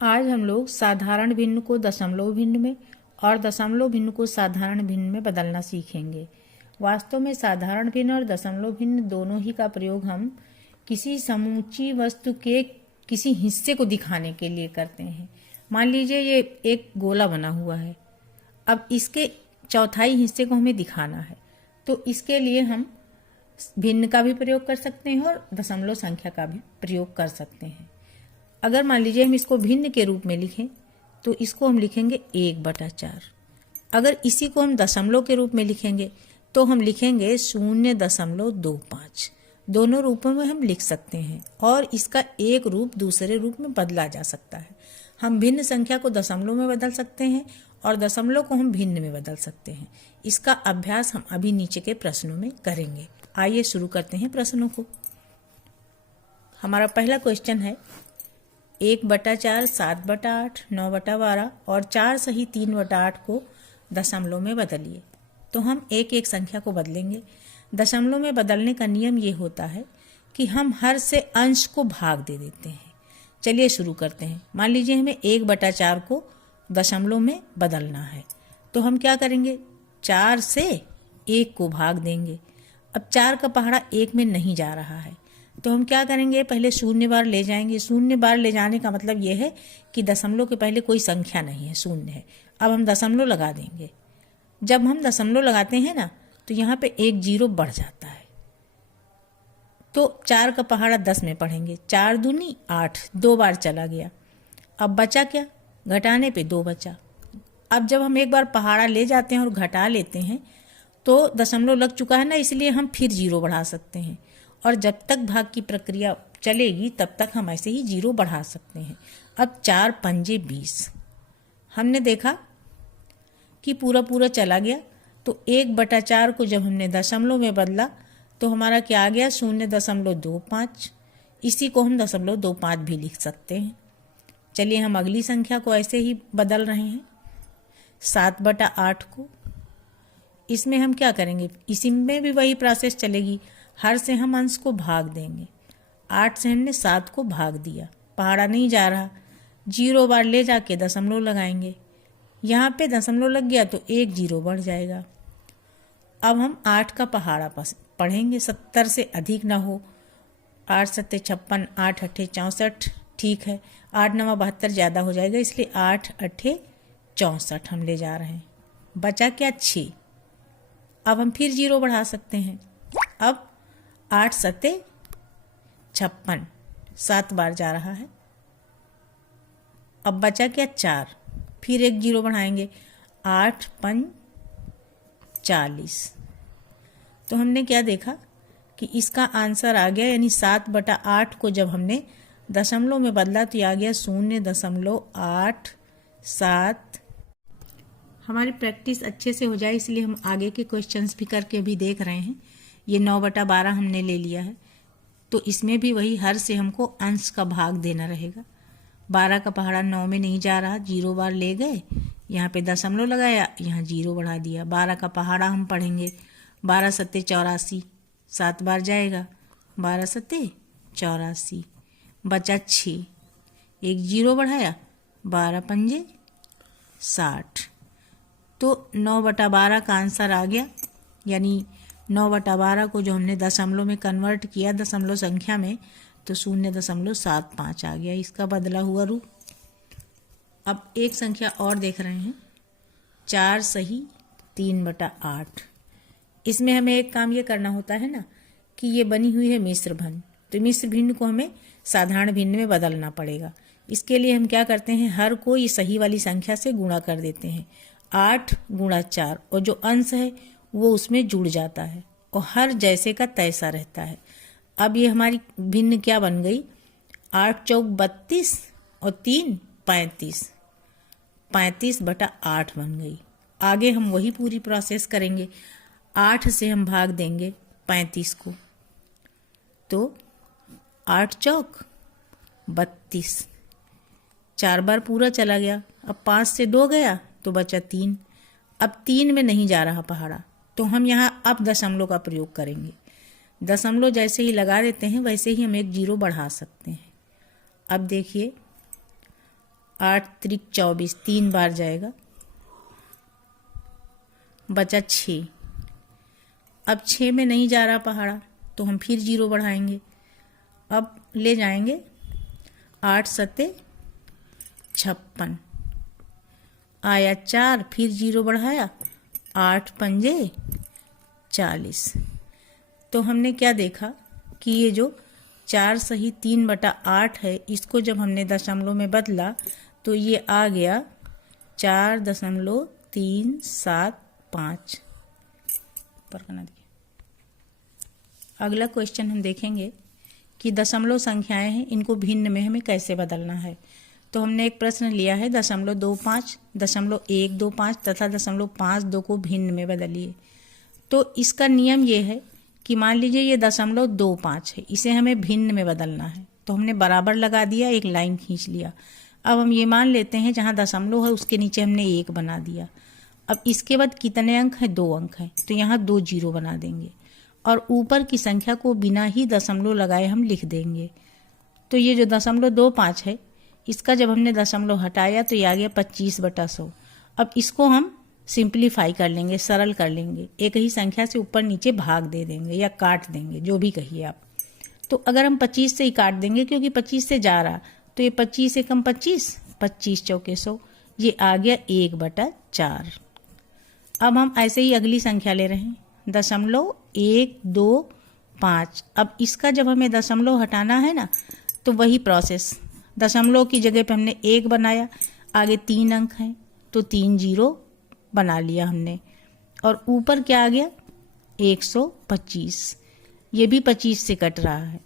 आज हम लोग साधारण भिन्न को दशमलव भिन्न में और दशमलव भिन्न को साधारण भिन्न में बदलना सीखेंगे। वास्तव में साधारण भिन्न और दशमलव भिन्न दोनों ही का प्रयोग हम किसी समूची वस्तु के किसी हिस्से को दिखाने के लिए करते हैं। मान लीजिए ये एक गोला बना हुआ है, अब इसके चौथाई हिस्से को हमें दिखाना है, तो इसके लिए हम भिन्न का भी प्रयोग कर सकते हैं और दशमलव संख्या का भी प्रयोग कर सकते हैं। अगर मान लीजिए हम इसको भिन्न के रूप में लिखें तो इसको हम लिखेंगे 1/4। अगर इसी को हम दशमलव के रूप में लिखेंगे तो हम लिखेंगे 0.25। दोनों रूपों में हम लिख सकते हैं और इसका एक रूप दूसरे रूप में बदला जा सकता है। हम भिन्न संख्या को दशमलव में बदल सकते हैं और दशमलव को हम भिन्न में बदल सकते हैं। इसका अभ्यास हम अभी नीचे के प्रश्नों में करेंगे। आइए शुरू करते हैं प्रश्नों को। हमारा पहला क्वेश्चन है 1/4, 7/8, 9/12 और 4 सही 3/8 को दशमलव में बदलिए। तो हम एक एक संख्या को बदलेंगे। दशमलव में बदलने का नियम ये होता है कि हम हर से अंश को भाग दे देते हैं। चलिए शुरू करते हैं। मान लीजिए हमें 1/4 को दशमलव में बदलना है, तो हम क्या करेंगे, 4 से 1 को भाग देंगे। अब 4 का पहाड़ा 1 में नहीं जा रहा है, तो हम क्या करेंगे, पहले 0 बार ले जाएंगे। 0 बार ले जाने का मतलब ये है कि दशमलव के पहले कोई संख्या नहीं है, 0 है। अब हम दशमलव लगा देंगे। जब हम दशमलव लगाते हैं ना, तो यहाँ पे एक 0 बढ़ जाता है, तो 4 का पहाड़ा 10 में पढ़ेंगे। 4 दूनी 8, 2 बार चला गया। अब बचा क्या, घटाने पे 2 बचा। अब जब हम एक बार पहाड़ा ले जाते हैं और घटा लेते हैं तो दशमलव लग चुका है ना, इसलिए हम फिर 0 बढ़ा सकते हैं और जब तक भाग की प्रक्रिया चलेगी तब तक हम ऐसे ही 0 बढ़ा सकते हैं। अब 4 पंजे 20, हमने देखा कि पूरा पूरा चला गया, तो 1/4 को जब हमने दशमलव में बदला तो हमारा क्या आ गया, 0.25। इसी को हम 0.25 भी लिख सकते हैं। चलिए हम अगली संख्या को ऐसे ही बदल रहे हैं, 7/8 को। इसमें हम क्या करेंगे, इसी में भी वही प्रोसेस चलेगी। हर से हम अंश को भाग देंगे। 8 से हमने 7 को भाग दिया, पहाड़ा नहीं जा रहा, 0 बार ले जाके दशमलव लगाएंगे। यहाँ पे दशमलव लग गया तो एक 0 बढ़ जाएगा। अब हम 8 का पहाड़ा पढ़ेंगे, 70 से अधिक ना हो। 8 7 56, 8 8 64, ठीक है। 8 9 72 ज़्यादा हो जाएगा, इसलिए 8 8 64 हम ले जा रहे हैं। बचा क्या, 6। अब हम फिर 0 बढ़ा सकते हैं। अब 8 7 56, 7 बार जा रहा है। अब बचा क्या, 4। फिर एक 0 बढ़ाएंगे, 8 5 40। तो हमने क्या देखा कि इसका आंसर आ गया, यानी 7/8 को जब हमने दशमलव में बदला तो आ गया 0.87। हमारी प्रैक्टिस अच्छे से हो जाए इसलिए हम आगे के क्वेश्चंस भी करके भी देख रहे हैं। ये 9/12 हमने ले लिया है, तो इसमें भी वही हर से हमको अंश का भाग देना रहेगा। 12 का पहाड़ा 9 में नहीं जा रहा, 0 बार ले गए, यहाँ पे दशमलव लगाया, यहाँ 0 बढ़ा दिया। 12 का पहाड़ा हम पढ़ेंगे, 12 7 84, 7 बार जाएगा, 12 7 84, बचा 6, एक 0 बढ़ाया, 12 पंजे 60। तो 9/12 का आंसर आ गया, यानी 9/12 को जो हमने दशमलव में कन्वर्ट किया दशमलव संख्या में, तो 0.75 आ गया इसका बदला हुआ रूप। अब एक संख्या और देख रहे हैं, 4 सही 3/8। इसमें हमें एक काम ये करना होता है ना कि ये बनी हुई है मिश्र भिन्न, तो मिश्र भिन्न को हमें साधारण भिन्न में बदलना पड़ेगा। इसके लिए हम क्या करते हैं, हर कोई सही वाली संख्या से गुणा कर देते हैं। 8 × 4, और जो अंश है वो उसमें जुड़ जाता है और हर जैसे का तैसा रहता है। अब ये हमारी भिन्न क्या बन गई, 8 चौक 32 और 3 35, 35/8 बन गई। आगे हम वही पूरी प्रोसेस करेंगे। 8 से हम भाग देंगे 35 को, तो 8 चौक 32, 4 बार पूरा चला गया। अब 5 से 2 गया तो बचा 3। अब 3 में नहीं जा रहा पहाड़ा, तो हम यहाँ अब दशमलव का प्रयोग करेंगे। दशमलव जैसे ही लगा देते हैं वैसे ही हम एक 0 बढ़ा सकते हैं। अब देखिए 8 त्रिक 24, 3 बार जाएगा, बचा 6। अब 6 में नहीं जा रहा पहाड़ा तो हम फिर 0 बढ़ाएंगे। अब ले जाएंगे 8 सत्ते 56, आया 4, फिर 0 बढ़ाया, 8 पंजे 40। तो हमने क्या देखा कि ये जो 4 सही 3/8 है, इसको जब हमने दशमलव में बदला तो ये आ गया 4.375 पर करना। देखिए अगला क्वेश्चन हम देखेंगे कि दशमलव संख्याएं हैं, इनको भिन्न में हमें कैसे बदलना है। तो हमने एक प्रश्न लिया है 0.25, 0.125 तथा 0.52 को भिन्न में बदलिए। तो इसका नियम ये है कि मान लीजिए ये 0.25 है, इसे हमें भिन्न में बदलना है तो हमने बराबर लगा दिया, एक लाइन खींच लिया। अब हम ये मान लेते हैं जहाँ दशमलव है उसके नीचे हमने 1 बना दिया। अब इसके बाद कितने अंक हैं, 2 अंक हैं, तो यहाँ 2 0 बना देंगे और ऊपर की संख्या को बिना ही दशमलव लगाए हम लिख देंगे। तो ये जो 0.25 है, इसका जब हमने दशमलव हटाया तो ये आ गया 25/100। अब इसको हम सिंप्लीफाई कर लेंगे, सरल कर लेंगे, एक ही संख्या से ऊपर नीचे भाग दे देंगे या काट देंगे, जो भी कहिए आप। तो अगर हम 25 से ही काट देंगे क्योंकि 25 से जा रहा, तो ये 25 एकम 25, 25 चौके 100, ये आ गया 1/4। अब हम ऐसे ही अगली संख्या ले रहे हैं 0.125। अब इसका जब हमें दशमलव हटाना है ना, तो वही प्रोसेस, दशमलव की जगह पे हमने 1 बनाया, आगे 3 अंक हैं तो 3 0 बना लिया हमने, और ऊपर क्या आ गया 125। ये भी 25 से कट रहा है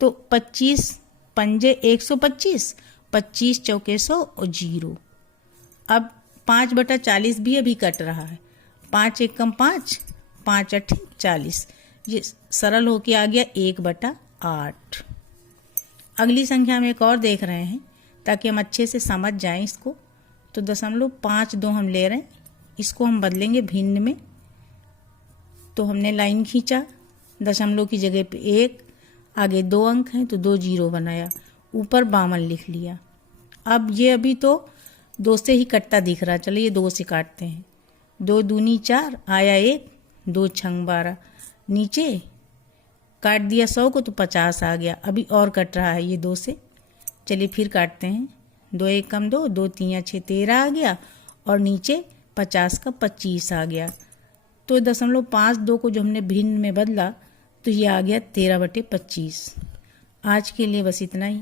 तो 25 पंजे 125, 25 चौके 100 और 0। अब 5/40 भी अभी कट रहा है, 5 एकम 5, 5 8 40, ये सरल होके आ गया 1/8। अगली संख्या हम एक और देख रहे हैं ताकि हम अच्छे से समझ जाएं इसको। तो 0.52 हम ले रहे हैं, इसको हम बदलेंगे भिन्न में। तो हमने लाइन खींचा, दशमलव की जगह पे 1, आगे 2 अंक हैं तो 2 0 बनाया, ऊपर 52 लिख लिया। अब ये अभी तो 2 से ही कटता दिख रहा, चलो ये 2 से काटते हैं। 2 दूनी 4, आया 1, 2 छंग 12, नीचे काट दिया 100 को तो 50 आ गया, अभी और कट रहा है ये 2 से। चलिए फिर काटते हैं, 2 एकम 2, 2 3 6 13 आ गया, और नीचे 50 का 25 आ गया। तो 0.52 को जो हमने भिन्न में बदला तो ये आ गया 13/25। आज के लिए बस इतना ही।